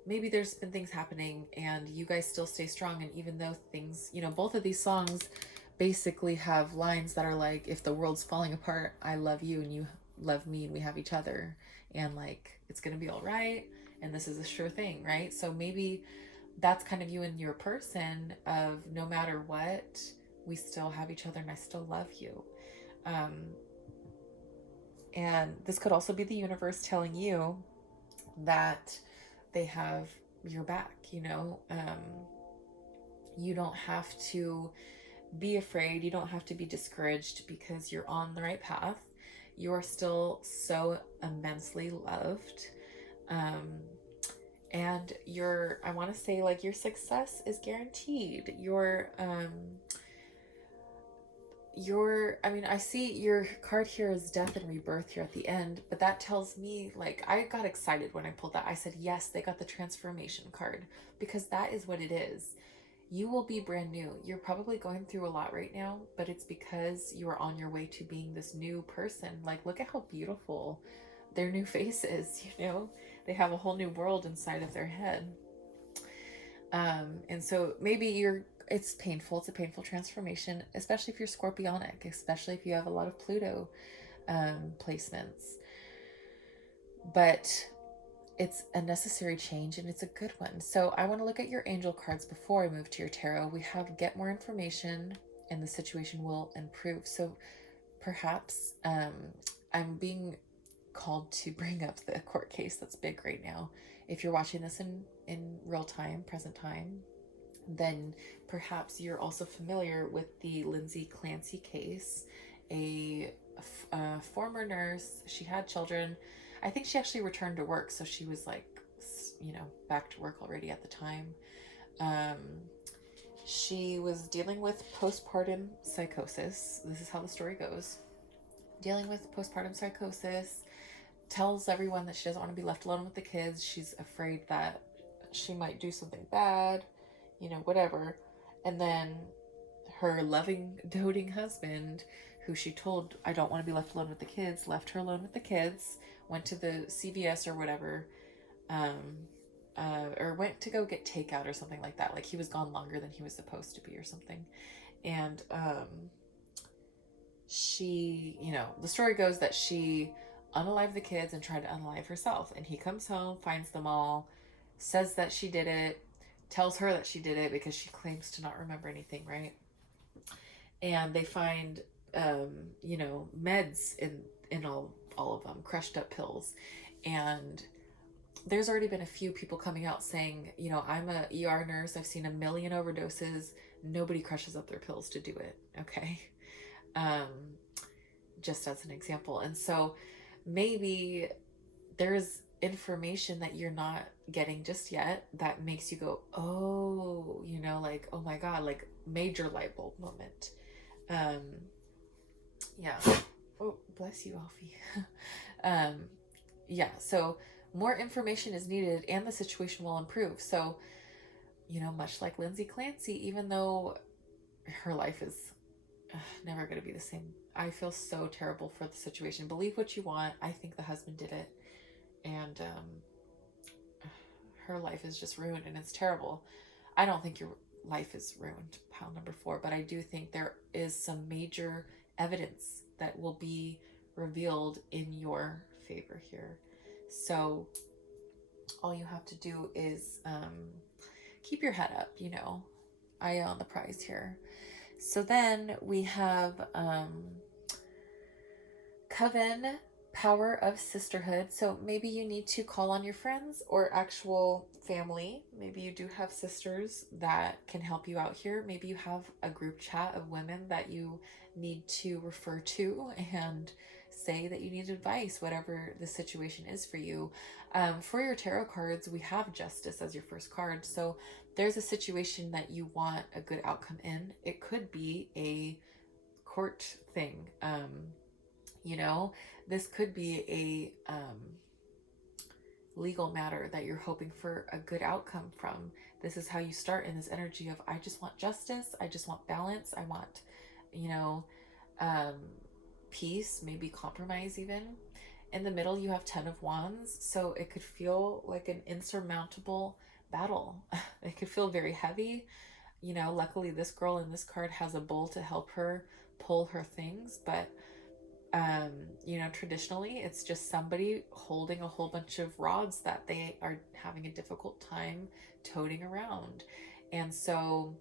Maybe there's been things happening and you guys still stay strong. And even though things, you know, both of these songs basically have lines that are like, if the world's falling apart, I love you and you love me and we have each other, and like, it's gonna be all right, and this is a sure thing, right? So maybe that's kind of you and your person, of no matter what, we still have each other and I still love you. And this could also be the universe telling you that they have your back, you know. You don't have to be afraid. You don't have to be discouraged, because you're on the right path. You are still so immensely loved. And I want to say, like, your success is guaranteed. I mean, I see your card here is death and rebirth here at the end, but that tells me, like, I got excited when I pulled that. I said, yes, they got the transformation card, because that is what it is. You will be brand new. You're probably going through a lot right now, but it's because you are on your way to being this new person. Like, look at how beautiful their new face is, you know? They have a whole new world inside of their head. And so maybe it's painful. It's a painful transformation, especially if you're scorpionic, especially if you have a lot of Pluto placements. But it's a necessary change, and it's a good one. So I want to look at your angel cards before I move to your tarot. We have get more information and the situation will improve. So perhaps I'm being called to bring up the court case that's big right now. If you're watching this in real time, present time, then perhaps you're also familiar with the Lindsay Clancy case. A former nurse, she had children. I think she actually returned to work, so she was like, you know, back to work already at the time. She was dealing with postpartum psychosis. This is how the story goes. Dealing with postpartum psychosis, tells everyone that she doesn't want to be left alone with the kids. She's afraid that she might do something bad, you know, whatever. And then her loving, doting husband, who she told, I don't want to be left alone with the kids, left her alone with the kids, went to the CVS or whatever, or went to go get takeout or something like that. Like, he was gone longer than he was supposed to be or something. And she, you know, the story goes that she unalived the kids and tried to unalive herself. And he comes home, finds them all, says that she did it, tells her that she did it because she claims to not remember anything, right? And they find, you know, meds in all of them, crushed up pills. And there's already been a few people coming out saying, you know, I'm a ER nurse. I've seen a million overdoses. Nobody crushes up their pills to do it. Okay. Um, just as an example. And so maybe there's information that you're not getting just yet that makes you go, oh, you know, like, oh my God, like major light bulb moment. Um, yeah. Oh, bless you, Alfie. um, yeah. So more information is needed and the situation will improve. So, you know, much like Lindsay Clancy, even though her life is never going to be the same, I feel so terrible for the situation. Believe what you want. I think the husband did it. And her life is just ruined and it's terrible. I don't think your life is ruined, pile number 4, but I do think there is some major evidence that will be revealed in your favor here. So all you have to do is keep your head up, you know, eye on the prize here. So then we have Coven, power of sisterhood. So maybe you need to call on your friends or actual family. Maybe you do have sisters that can help you out here. Maybe you have a group chat of women that you need to refer to and say that you need advice, whatever the situation is for you. For your tarot cards, we have Justice as your first card. So there's a situation that you want a good outcome in. It could be a court thing. You know, this could be a legal matter that you're hoping for a good outcome from. This is how you start in this energy of, I just want justice. I just want balance. I want, you know, peace, maybe compromise even. In the middle, you have 10 of Wands. So it could feel like an insurmountable battle. It could feel very heavy. You know, luckily this girl in this card has a bull to help her pull her things, but you know, traditionally it's just somebody holding a whole bunch of rods that they are having a difficult time toting around. And so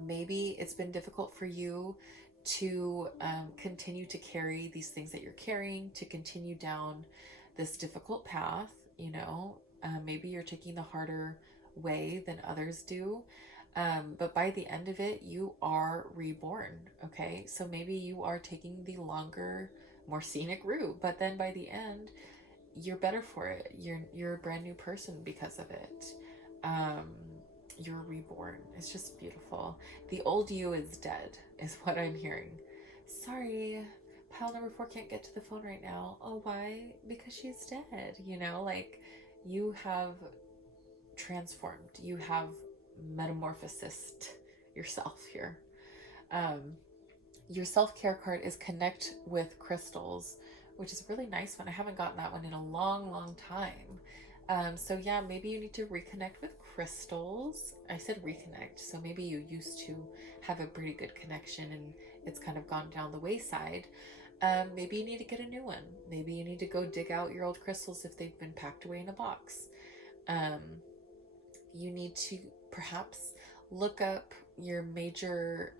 maybe it's been difficult for you to continue to carry these things that you're carrying, to continue down this difficult path. You know, maybe you're taking the harder way than others do. But by the end of it, you are reborn. Okay. So maybe you are taking the longer, more scenic route, but then by the end, you're better for it. You're a brand new person because of it. You're reborn. It's just beautiful. The old you is dead, is what I'm hearing. Sorry, pile number 4 can't get to the phone right now. Oh, why? Because she's dead. You know, like you have transformed. You have metamorphosed yourself here. Your self-care card is connect with crystals, which is a really nice one. I haven't gotten that one in a long time. So yeah, maybe you need to reconnect with crystals. I said reconnect, so maybe you used to have a pretty good connection and it's kind of gone down the wayside. Maybe you need to get a new one. Maybe you need to go dig out your old crystals if they've been packed away in a box. You need to perhaps look up your major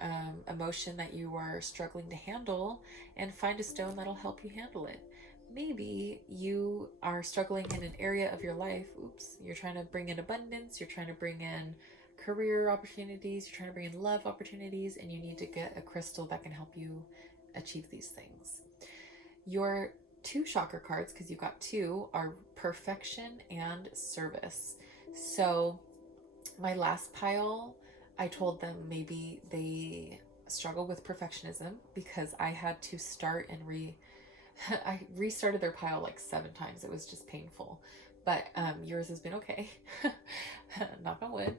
emotion that you are struggling to handle and find a stone that'll help you handle it. Maybe you are struggling in an area of your life. Oops, you're trying to bring in abundance, you're trying to bring in career opportunities, you're trying to bring in love opportunities, and you need to get a crystal that can help you achieve these things. Your 2 chakra cards, because you've got 2, are perfection and service. So my last pile, I told them maybe they struggle with perfectionism because I had to start and I restarted their pile like 7 times. It was just painful. But yours has been okay. Knock on wood.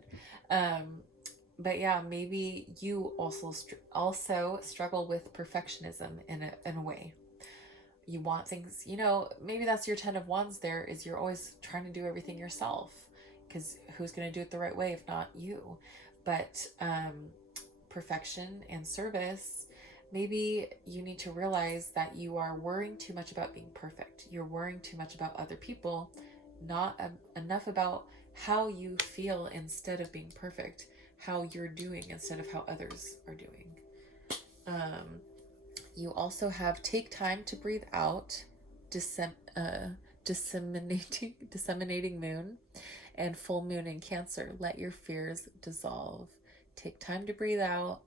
But yeah, maybe you also struggle with perfectionism in a way. You want things, you know, maybe that's your 10 of Wands there, is you're always trying to do everything yourself, because who's going to do it the right way if not you? But perfection and service, maybe you need to realize that you are worrying too much about being perfect. You're worrying too much about other people, not enough about how you feel instead of being perfect, how you're doing instead of how others are doing. You also have take time to breathe out, disseminating moon and full moon in Cancer. Let your fears dissolve. Take time to breathe out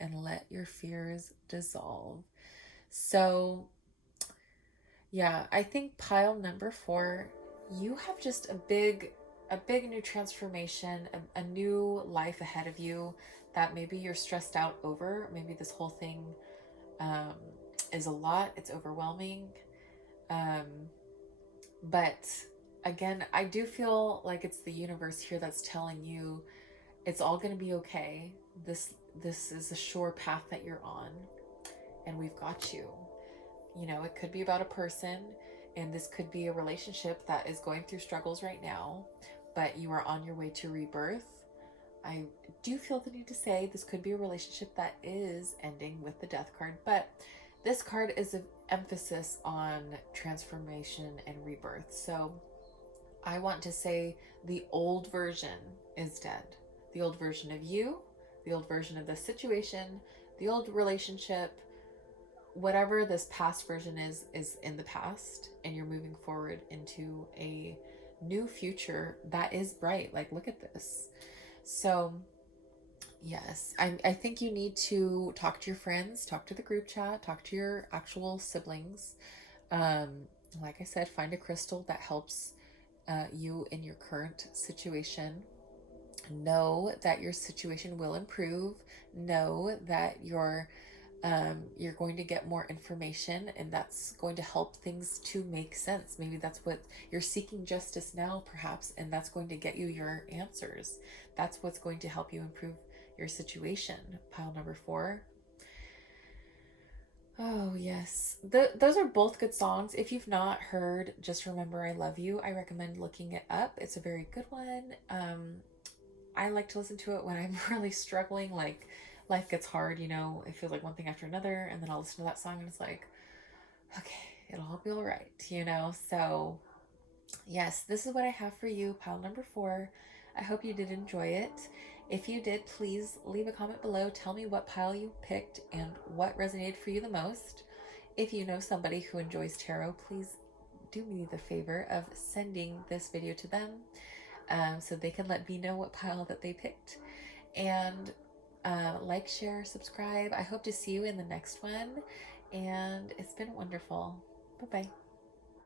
and let your fears dissolve. So, yeah, I think pile number 4, you have just a big new transformation, a new life ahead of you that maybe you're stressed out over. Maybe this whole thing um, is a lot. It's overwhelming. Um, but again, I do feel like it's the universe here that's telling you it's all going to be okay. This is a sure path that you're on, and we've got you. You know, it could be about a person, and this could be a relationship that is going through struggles right now, but you are on your way to rebirth. I do feel the need to say this could be a relationship that is ending with the Death card, but this card is an emphasis on transformation and rebirth. So I want to say the old version is dead. The old version of you, the old version of the situation, the old relationship, whatever this past version is in the past, and you're moving forward into a new future that is bright. Like, look at this. So yes, I think you need to talk to your friends, talk to the group chat, talk to your actual siblings. um like I said, find a crystal that helps you in your current situation. Know that your situation will improve. Know that you're going to get more information, and that's going to help things to make sense. Maybe that's what you're seeking, justice now, perhaps, and that's going to get you your answers. That's what's going to help you improve your situation. Pile number 4. Oh, yes. Those are both good songs. If you've not heard Just Remember I Love You, I recommend looking it up. It's a very good one. I like to listen to it when I'm really struggling, like life gets hard, you know, it feels like one thing after another, and then I'll listen to that song and it's like, okay, it'll all be all right, you know? So, yes, this is what I have for you, pile number 4. I hope you did enjoy it. If you did, please leave a comment below. Tell me what pile you picked and what resonated for you the most. If you know somebody who enjoys tarot, please do me the favor of sending this video to them, so they can let me know what pile that they picked. And like, share, subscribe. I hope to see you in the next one. And it's been wonderful. Bye-bye.